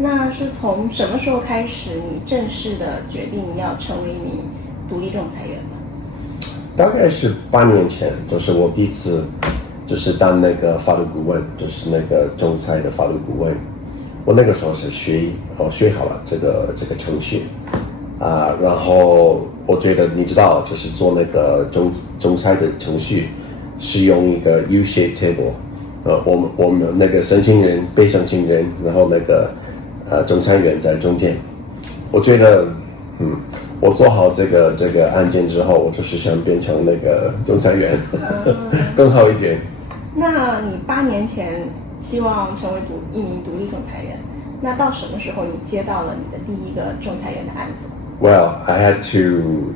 那是从什么时候开始，你正式的决定要成为一名独立仲裁员的？大概是8年前，就是我第一次就是当那个法律顾问，就是那个仲裁的法律顾问。我那个时候是学好了这个程序，然后我觉得你知道，就是做那个仲裁的程序是用一个 U-shaped table，我们那个申请人、被申请人，然后那个仲裁员在中间。我觉得，我做好这个案件之后，我就是想变成那个仲裁员，更好一点。那你8年前希望成为一名独立仲裁员，那到什么时候你接到了你的第一个仲裁员的案子？ Well, I had to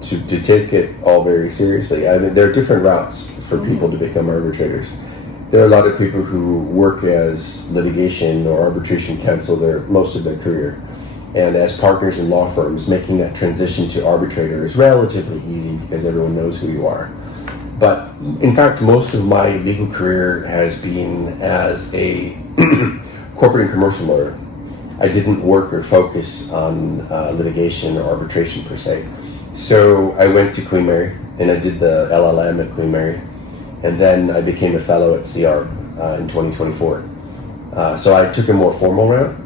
take it all very seriously. I mean, there are different routes for people to become arbitrators. There are a lot of people who work as litigation or arbitration counsel most of their career. And as partners in law firms, making that transition to arbitrator is relatively easy because everyone knows who you are. But in fact, most of my legal career has been as a corporate and commercial lawyer. I didn't work or focus on litigation or arbitration per se. So I went to Queen Mary and I did the LLM at Queen Mary. And then I became a fellow at CR in 2024. So I took a more formal route.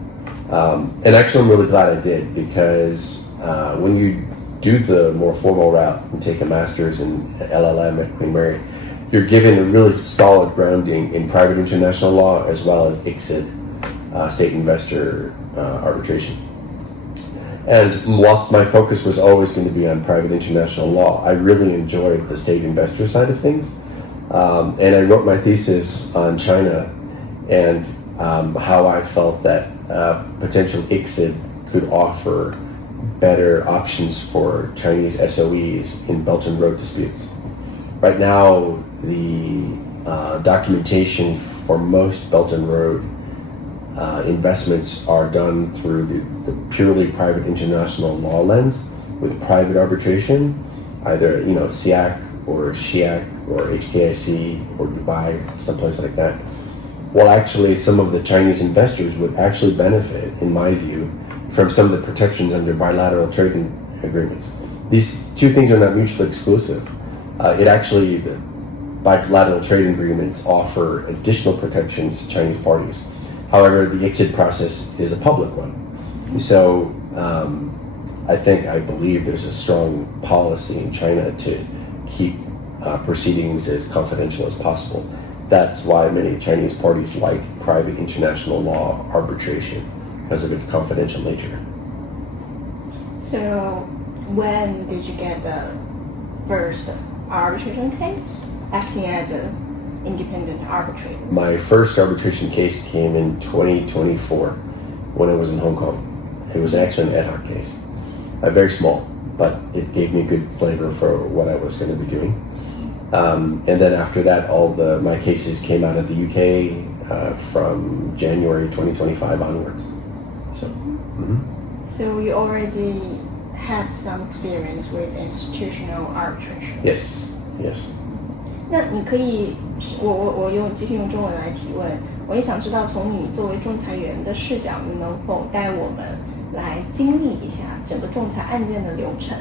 And actually I'm really glad I did, because when you do the more formal route and take a master's in LLM at Queen Mary, you're given a really solid grounding in private international law as well as ICSID, state investor arbitration. And whilst my focus was always going to be on private international law, I really enjoyed the state investor side of things. And I wrote my thesis on China and how I felt that potential ICSID could offer better options for Chinese SOEs in Belt and Road disputes. Right now, the documentation for most Belt and Road investments are done through the purely private international law lens with private arbitration, either SIAC or SHIAC or HKIC or Dubai, someplace like that. Well, actually, some of the Chinese investors would actually benefit, in my view, from some of the protections under bilateral trading agreements. These two things are not mutually exclusive. The bilateral trading agreements offer additional protections to Chinese parties. However, the ICSID process is a public one. So I believe there's a strong policy in China to keep proceedings as confidential as possible. That's why many Chinese parties like private international law arbitration, because of its confidential nature. So when did you get the first arbitration case acting as an independent arbitrator? My first arbitration case came in 2024 when I was in Hong Kong. It was actually an ad hoc case. Very small, but it gave me a good flavor for what I was going to be doing. And then after that, my cases came out of the UK from January 2025 onwards. So you already had some experience with institutional arbitration. Yes. 那你可以，我继续用中文来提问。我也想知道，从你作为仲裁员的视角，你能否带我们来经历一下整个仲裁案件的流程，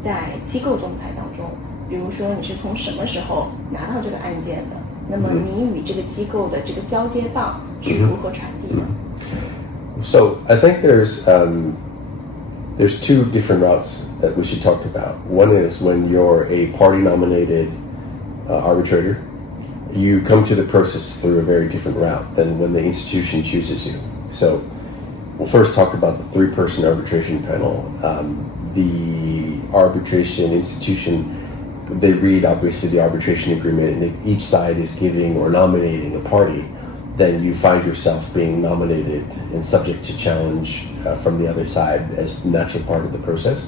在机构仲裁当中，比如说你是从什么时候拿到这个案件的？那么你与这个机构的这个交接棒是如何传递的？ So I think there's two different routes that we should talk about. One is when you're a party-nominated arbitrator, you come to the process through a very different route than when the institution chooses you. So we'll first talk about the 3-person arbitration panel. The arbitration institution, they read obviously the arbitration agreement, and each side is giving or nominating a party. Then you find yourself being nominated and subject to challenge from the other side as a natural part of the process.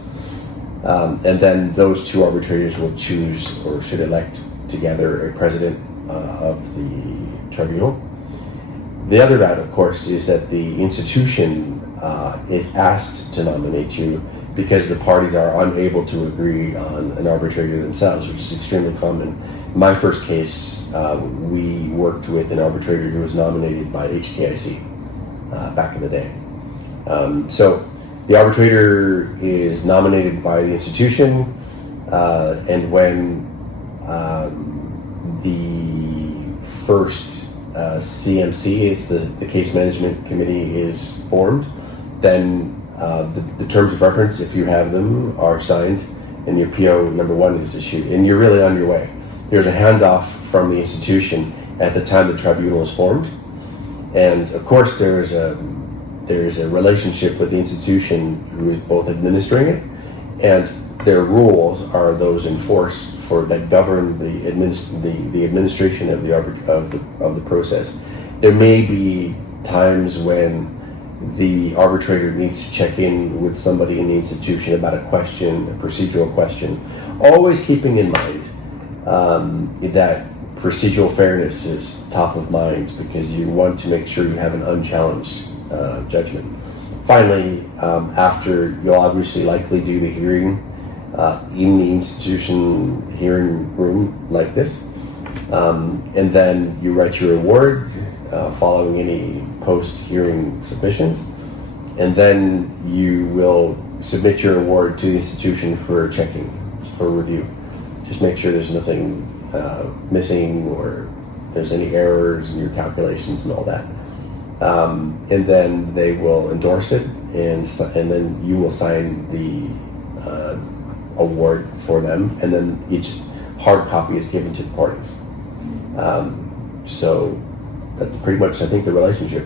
And then those two arbitrators will choose or should elect together a president of the tribunal. The other route, of course, is that the institution is asked to nominate you because the parties are unable to agree on an arbitrator themselves, which is extremely common. In my first case, we worked with an arbitrator who was nominated by HKIC. back in the day. So the arbitrator is nominated by the institution, and when the first CMC is the case management committee is formed, then the terms of reference, if you have them, are signed, and your PO number 1 is issued, and you're really on your way. There's a handoff from the institution at the time the tribunal is formed, and of course there's a relationship with the institution who is both administering it, and their rules are those in force that govern the administration of the process. There may be times when the arbitrator needs to check in with somebody in the institution about a question, a procedural question, always keeping in mind that procedural fairness is top of mind, because you want to make sure you have an unchallenged judgment. Finally, after, you'll obviously likely do the hearing in the institution hearing room like this, and then you write your award following any post-hearing submissions, and then you will submit your award to the institution for checking, for review. Just make sure there's nothing missing, or there's any errors in your calculations and all that. And then they will endorse it, and then you will sign the award for them, and then each hard copy is given to the parties. So that's pretty much, I think, the relationship.